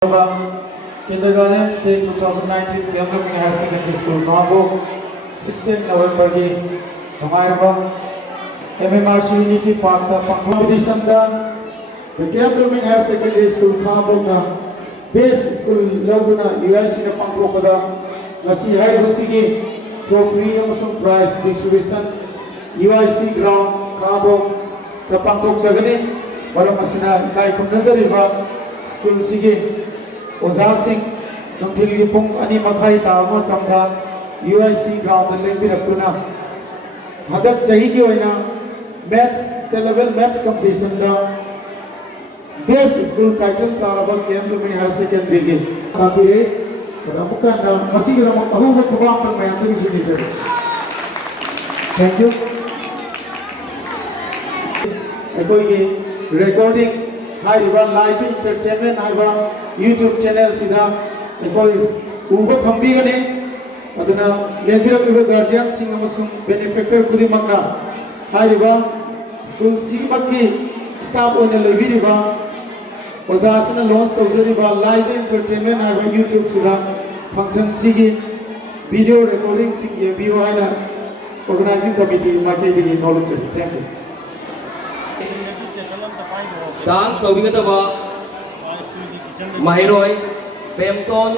Kindergarten State 2019 Khangabok Higher Secondary School Khangabok 16 November ki Nongairaba MMRC Unity Park ta competition da Khangabok Higher Secondary School Khangabok na base school loguna UIC na pangthopada ngasi hairabasigi trophy amasung prize distribution UIC ground Khangabok na pangthokjagani maram asina kai khumnajariba school sigi Oza Singh Nungthil ki pung ani makhai ta matamda UIC ground le biraktuna hadak chahi ki oina maths state level maths competition da base school title taraba Khangabok Higher Secondary ki tatire ramuka na masi ramak ahu ma khubam pang mayam ki suni chhe thank you ekoi ki recording haiba live entertainment haiba YouTube channel sida ekoi uba thambi gane aduna lebirak iba guardian sing amasung benefactor kudi magna haiba school sibaki staff oina lebiriba ozasana launch tawjariba live entertainment haiba YouTube sida function sigi video recording sing ye bio haina organizing committee make digi knowledge thank you dance tawbigataba Mahiroi Bemton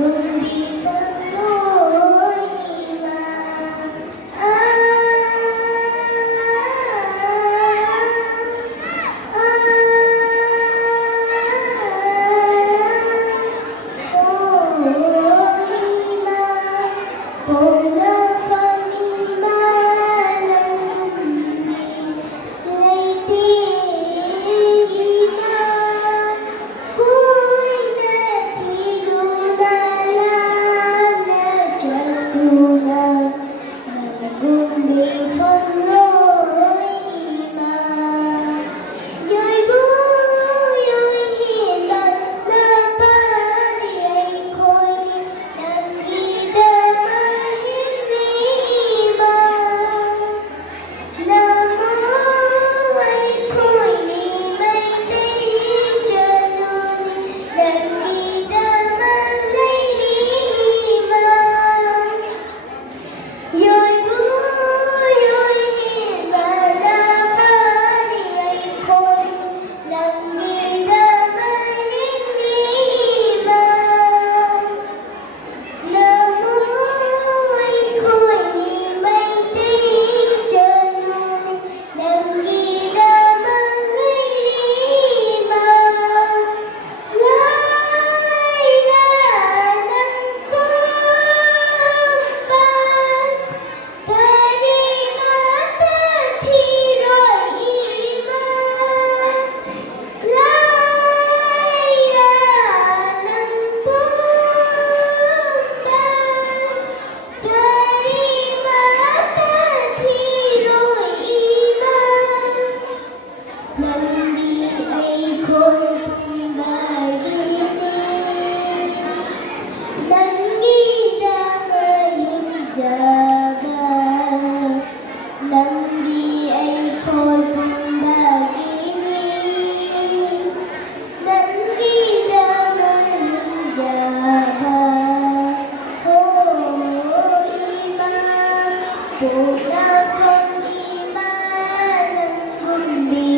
Bukan iman dan gumbi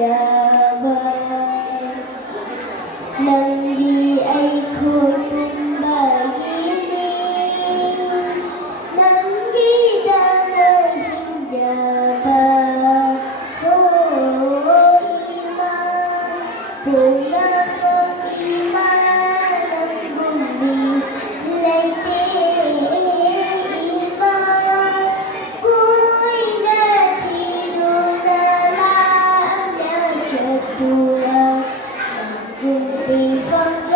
ꯍꯤꯡꯖꯕ ꯅꯪꯗꯤ ꯑꯩꯈꯣꯏ ꯄꯨꯝꯕꯒꯤꯅꯤ ꯅꯪꯒꯤꯗꯃꯛ ꯍꯤꯡꯖꯕ ꯏꯃꯥ ꯄꯨꯝꯅꯃꯛ ꯏꯃꯥ ꯅꯪꯒꯨꯝꯕꯤ ꯂꯩꯇꯦ 이마 고이나 뒤돌아 남겨줬구나 눈빛 선로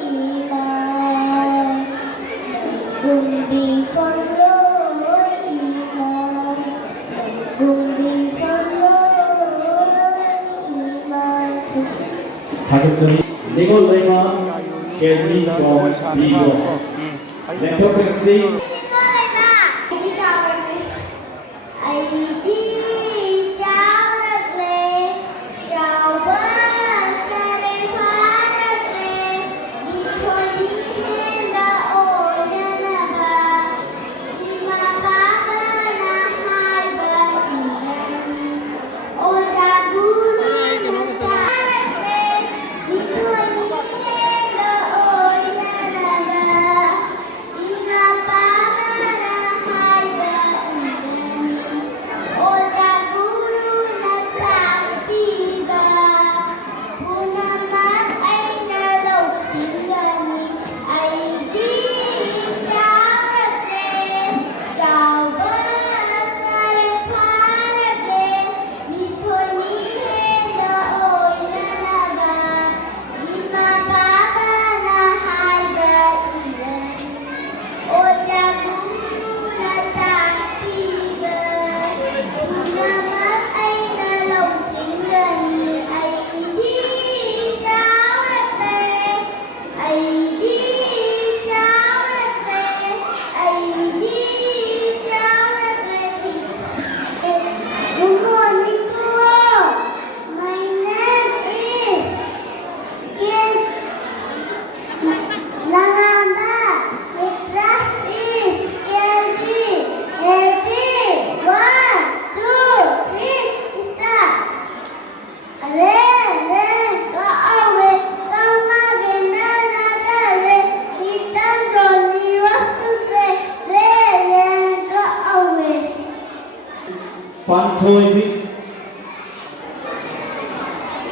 이마 눈빛 선로 이마 눈빛 선로 이마 Pakistani Legal Lema Kezi from Vigo. Democracy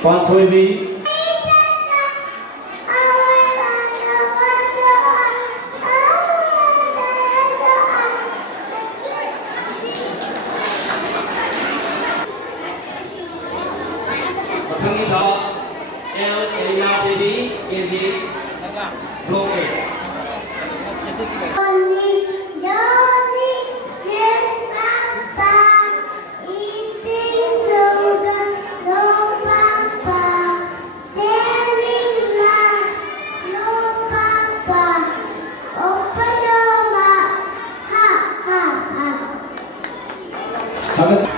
Pantoibi Khangabok L Elina Devi KG Block A. Johnny, Johnny, yes, Papa, eating sugar, no Papa, telling lie, no Papa, open your mouth, ha, ha, ha. Pakistan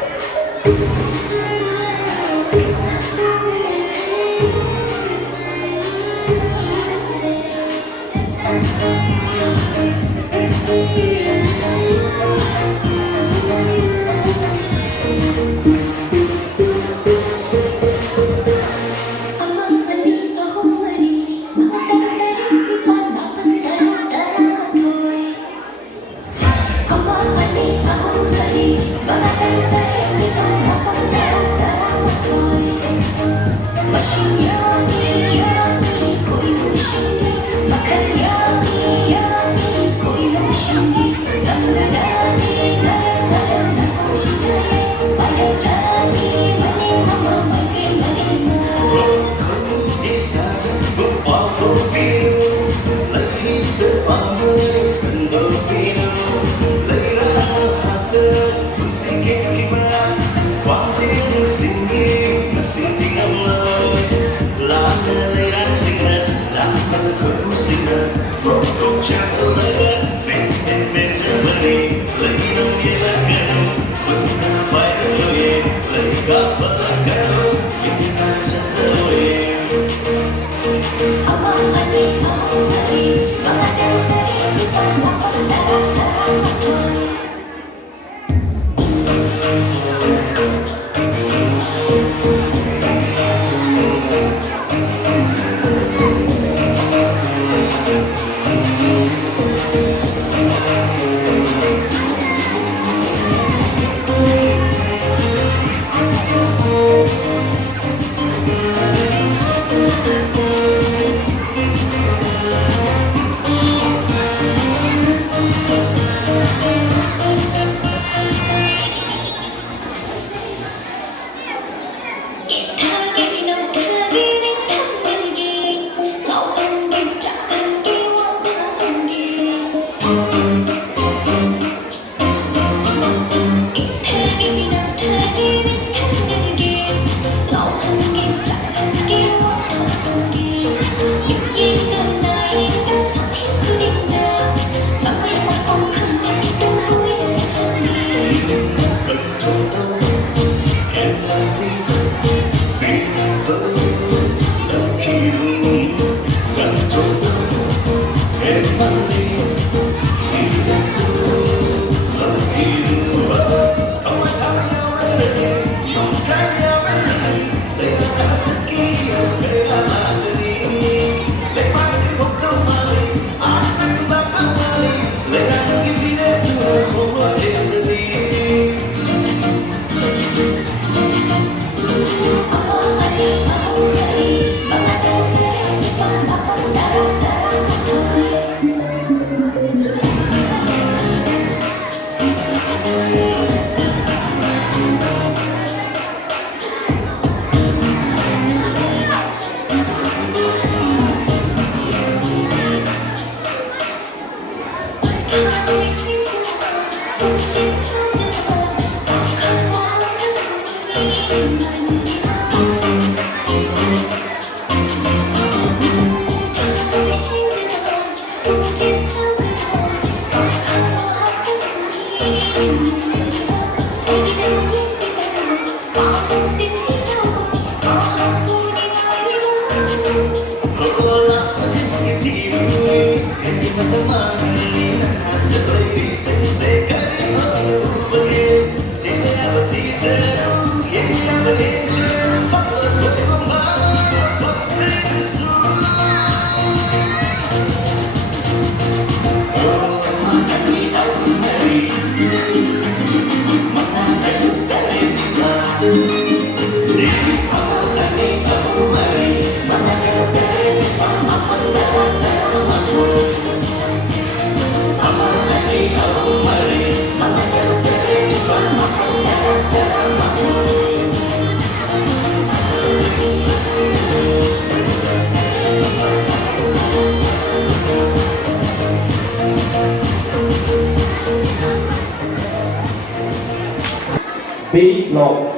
B block.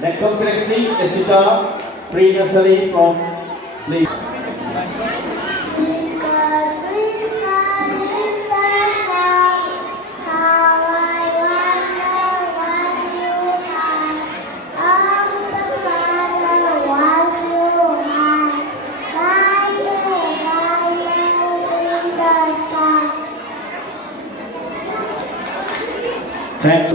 Next up, Taxi, Esita, pre-nursery from Lee. Thank you.